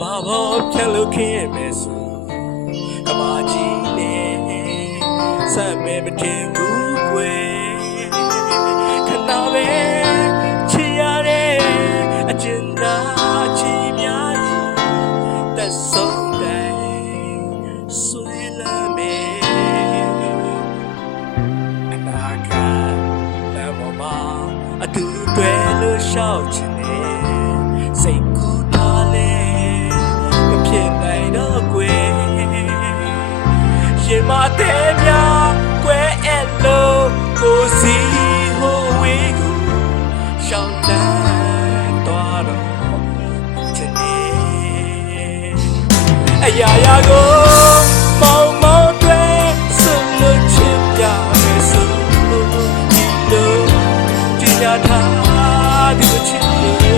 ဘောဖြတ်လို့ခင်းရမယ်ဆိုကမာကြီးနဲ့ဆက်မဲ့မတင်ဘူးကွယ်ခဏပဲချစ်ရတဲ့အကျဉ်းသားချီများရင်သက်ဆုံးတိုင်းဆွေးလမ်းမယ်အနာဂတ်လမ်းပေါ်မှာအတူတူတွဲလို့ရှောက်ချင်တယ်စိတ်ကူးထားလဲမဖြစ် နိုင်တော့ကွယ်ရင်မတဲ့များကွယ်အဲ့လိုကိုစီဟိုဝေးကိုရှောင်းတန်းသွားတော့ချင်တယ်အရာရာကိုမောင်မောင်တွေဆွလို့ချစ်ပြမယ်ဆိုဒီလိုဒီညာထားဒီလိုချစ်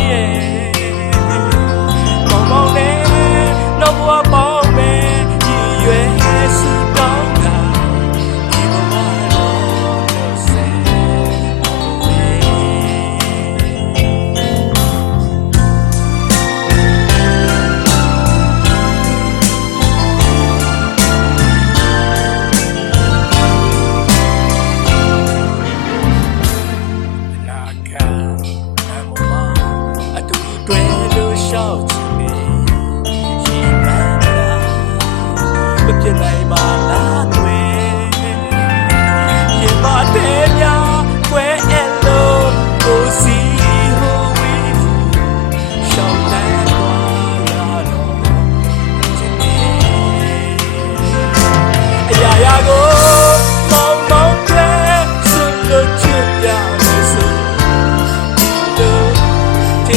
လို့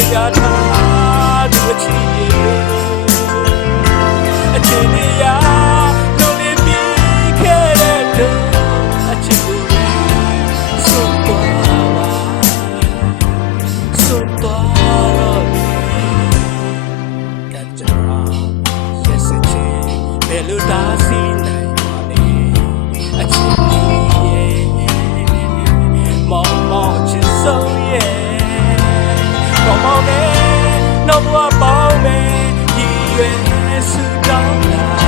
ရှော လေကံကြမ္မာ yes ချင်ဘယ်လိုတားဆီးနိုင်ပါလဲအချစ်လေးရဲ့မောင်မောင်ချစ်ဆုံးရဲ့မောင်မောင်နဲ့တော့ဘဝပေါင်းမယ်ဒီရွယ်စုတောင်းလာ